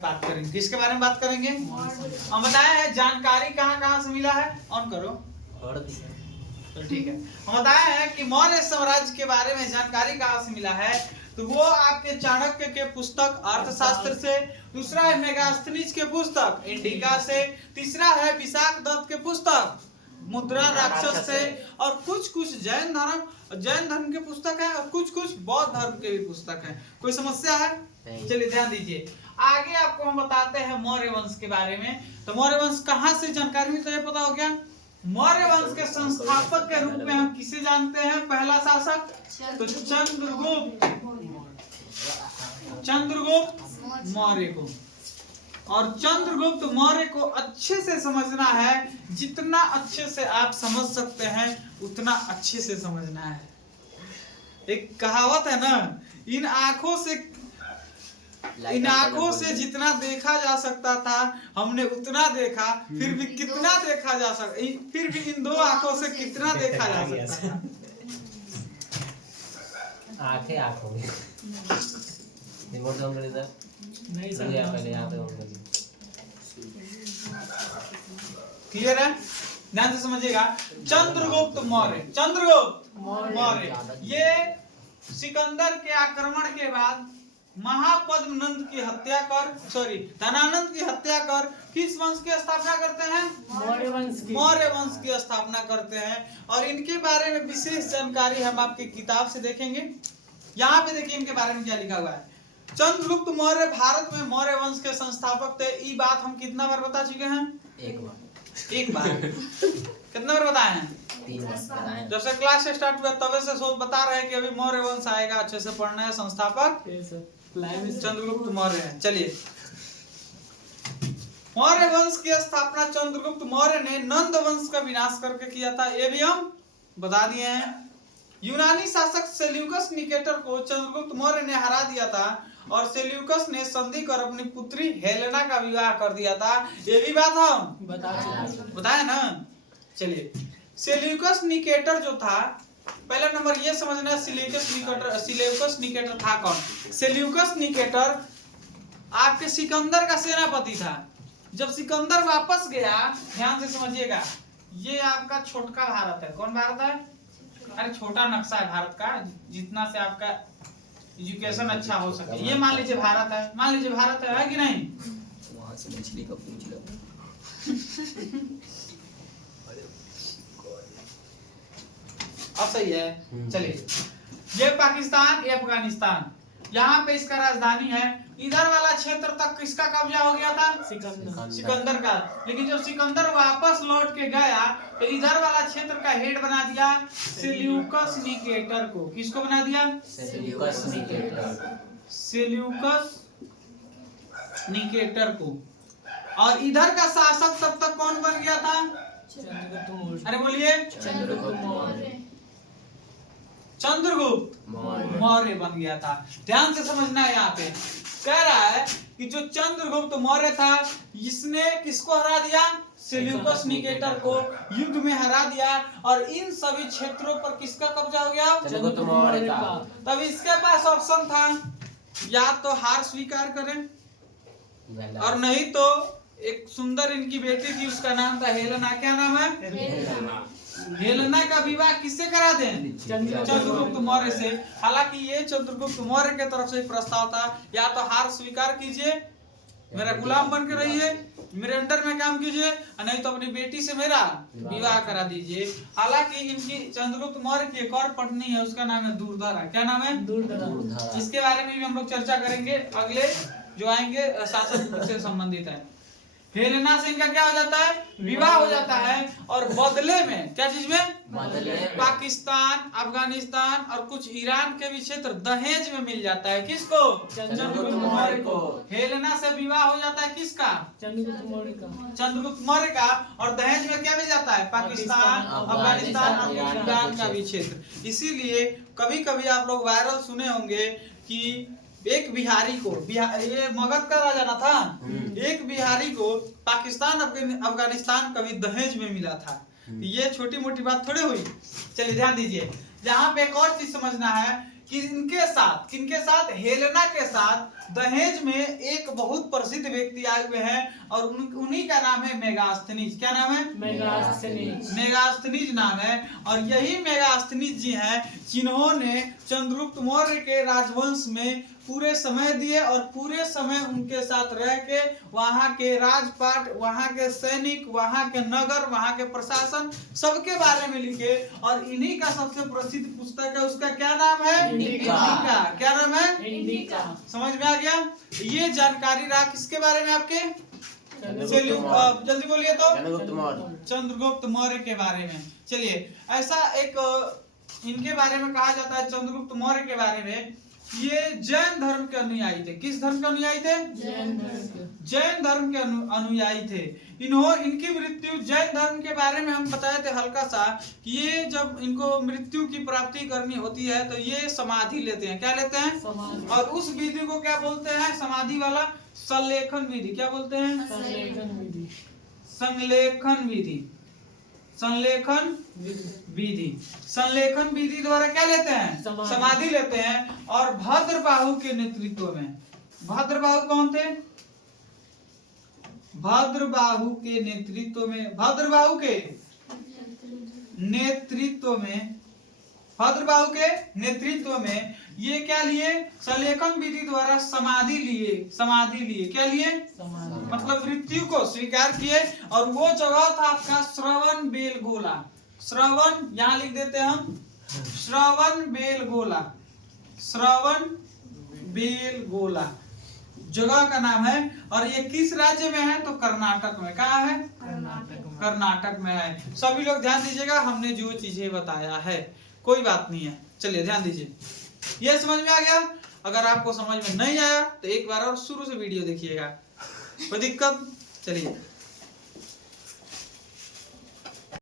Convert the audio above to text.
बात करेंगे किसके बारे में बात करेंगे। हम बताए हैं जानकारी कहाँ कहाँ से मिला है। ऑन करो तो ठीक है। हम बताए हैं कि मौर्य साम्राज्य के बारे में जानकारी कहाँ से मिला है, तो वो आपके चाणक्य के पुस्तक अर्थशास्त्र से, दूसरा है मेगास्थनीज के पुस्तक इंडिका से, तीसरा है विशाख दत्त के पुस्तक मुद्रा राक्षस से, और कुछ कुछ जैन धर्म के पुस्तक है और कुछ कुछ बौद्ध धर्म के भी पुस्तक है। कोई समस्या है? चलिए ध्यान दीजिए। आगे आपको हम बताते हैं मौर्य वंश के बारे में। तो मौर्य वंश कहाँ से जानकारी मिलता है पता हो गया। मौर्य वंश के संस्थापक के रूप में हम किसे जानते हैं? पहला शासक तो चंद्रगुप्त मौर्य को। और चंद्रगुप्त मौर्य को अच्छे से समझना है, जितना अच्छे से आप समझ सकते हैं उतना अच्छे से समझना है। एक कहावत है ना, इन आंखों से जितना देखा जा सकता था हमने उतना देखा, फिर भी कितना देखा जा सकता, फिर भी इन दो आंखों से कितना देखा जा सकता था। आंखों में रिमोट डाउन कर इधर नहीं सर, पहले यहाँ पे ऑन कर दी। क्लियर है? ध्यान से समझिएगा। चंद्रगुप्त मौर्य ये सिकंदर के आक्रमण के बाद महापद्मनंद की हत्या कर धनानंद की हत्या कर किस वंश की स्थापना करते हैं? मौर्य वंश की स्थापना करते हैं। और इनके बारे में विशेष जानकारी हम आपकी किताब से देखेंगे। यहाँ पे देखिए इनके बारे में क्या लिखा हुआ है। चंद्रगुप्त मौर्य भारत में मौर्य वंश के संस्थापक थे। ये बात हम कितना बार बता चुके हैं? एक बार कितना बार बताए हैं? 3 बार बताए। जब से क्लास स्टार्ट हुआ तब से सोच बता रहे हैं कि अभी मौर्य वंश आएगा, अच्छे से पढ़ना है। संस्थापक चंद्रगुप्त मौर्य है। चलिए, मौर्य वंश की स्थापना चंद्रगुप्त मौर्य ने नंद वंश का विनाश करके किया था, ये भी हम बता दिए हैं। यूनानी शासक सेल्यूकस निकेटर को चंद्रगुप्त मौर्य ने हरा दिया था और सेल्यूकस ने संधि कर अपनी पुत्री हेलेना का विवाह कर दिया था, ये भी बात हम बताए ना। चलिए, सेल्यूकस निकेटर जो था, पहला नंबर ये समझना सेल्यूकस निकेटर था कौन। सेल्यूकस निकेटर आपके सिकंदर का सेनापति था। जब सिकंदर वापस गया, ध्यान से समझिएगा, ये आपका छोटका भारत है। कौन भारत है? अरे छोटा नक्शा है भारत का, जितना से आपका एजुकेशन अच्छा हो सके। ये मान लीजिए भारत है, है कि नहीं? वहां से मछली का पूछ लो। अब सही है। चलिए, ये पाकिस्तान, ये अफगानिस्तान, यहाँ पे इसका राजधानी है। इधर वाला क्षेत्र तक किसका कब्जा हो गया था? सिकंदर का। लेकिन जब सिकंदर वापस लौट के गया तो इधर वाला क्षेत्र का हेड बना दिया सेल्यूकस निकेटर को। किसको बना दिया? सेल्यूकस निकेटर को। और इधर का शासक तब तक कौन बन गया था? अरे बोलिए, चंद्रगुप्त मौर्य बन गया था। ध्यान से समझना है। यहाँ पे कह रहा है कि जो चंद्रगुप्त मौर्य था, इसने किसको हरा दिया? सेल्यूकस निकेटर को युद्ध में हरा दिया। और इन सभी क्षेत्रों पर किसका कब्जा हो गया? चंद्रगुप्त मौर्य का। तब इसके पास ऑप्शन था, या तो हार स्वीकार करें, और नहीं तो एक सुंदर इनकी बेटी थी, उसका नाम था हेलेना। क्या नाम है? हेलेना का विवाह किससे करा दें? चंद्रगुप्त मौर्य से। हालांकि ये चंद्रगुप्त मौर्य के तरफ से प्रस्ताव था, या तो हार स्वीकार कीजिए, मेरा गुलाम बन के रहिए, मेरे अंडर में काम कीजिए, नहीं तो अपनी बेटी से मेरा विवाह करा दीजिए। हालांकि इनकी चंद्रगुप्त मौर्य की एक और पत्नी है, उसका नाम है दूरधरा। क्या नाम है? दूरधरा। इसके बारे में भी हम लोग चर्चा करेंगे, अगले जो आएंगे शासन से संबंधित है। हेलेना से इनका क्या हो जाता है? विवाह हो जाता है। और बदले में क्या चीज में? पाकिस्तान, अफगानिस्तान और कुछ ईरान के भी क्षेत्र दहेज में मिल जाता है। किसको? चंद्रगुप्त मौर्य को। हेलेना से विवाह हो जाता है किसका? चंद्रगुप्त मौर्य का। और दहेज में क्या मिल जाता है? पाकिस्तान, अफगानिस्तान और ईरान का भी क्षेत्र। इसीलिए कभी कभी आप लोग वायरल सुने होंगे कि एक बिहारी को, ये मगध का राजा ना था, एक बिहारी को पाकिस्तान, अफगानिस्तान कभी दहेज में मिला था। ये छोटी मोटी बात थोड़ी हुई। चलिए ध्यान दीजिए। यहाँ पे एक और चीज समझना है कि किनके साथ हेलेना के साथ दहेज में एक बहुत प्रसिद्ध व्यक्ति आए हुए हैं और उन्हीं का नाम है मेगास्थनीज। क्या नाम है? मेगास्थनीज नाम है। और यही मेगास्थनीज जी हैं जिन्होंने चंद्रगुप्त मौर्य के राजवंश में पूरे समय दिए और पूरे समय उनके साथ रह के वहां के राजपाट, वहां के सैनिक, वहां के नगर, वहां के प्रशासन सबके बारे में लिखे। और इन्हीं का सबसे प्रसिद्ध पुस्तक है, उसका क्या नाम है? इंडिका। क्या नाम है? इंडिका। समझ में आ गया? ये जानकारी रहा किसके बारे में आपके? जल्दी बोलिए तो। चंद्रगुप्त मौर्य के बारे में। चलिए, ऐसा एक इनके बारे में कहा जाता है, चंद्रगुप्त मौर्य के बारे में, ये जैन धर्म के अनुयायी थे। किस धर्म के अनुयायी थे? जैन धर्म के अनुयायी थे। इनकी मृत्यु, जैन धर्म के बारे में हम बताए थे हल्का सा कि ये जब इनको मृत्यु की प्राप्ति करनी होती है तो ये समाधि लेते हैं। क्या लेते हैं? और उस विधि को क्या बोलते हैं? समाधि वाला संलेखन विधि। क्या बोलते हैं? संलेखन विधि। संलेखन विधि द्वारा क्या लेते हैं? समाधि लेते हैं। और भद्रबाहु के नेतृत्व में, भद्रबाहु कौन थे? भद्रबाहु के नेतृत्व में ये क्या लिए? संलेखन विधि द्वारा समाधि लिए। क्या लिए? मतलब मृत्यु को स्वीकार किए। और वो जगह था आपका श्रवण बेलगोला। श्रवण, यहाँ लिख देते हैं हम, श्रवण बेलगोला जगह का नाम है। और ये किस राज्य में है? तो कर्नाटक में। कहाँ है? कर्नाटक में है। सभी लोग ध्यान दीजिएगा, हमने जो चीजें बताया है, कोई बात नहीं है। चलिए ध्यान दीजिए, ये समझ में आ गया? अगर आपको समझ में नहीं आया तो एक बार और शुरू से वीडियो देखिएगा, कोई दिक्कत? चलिए।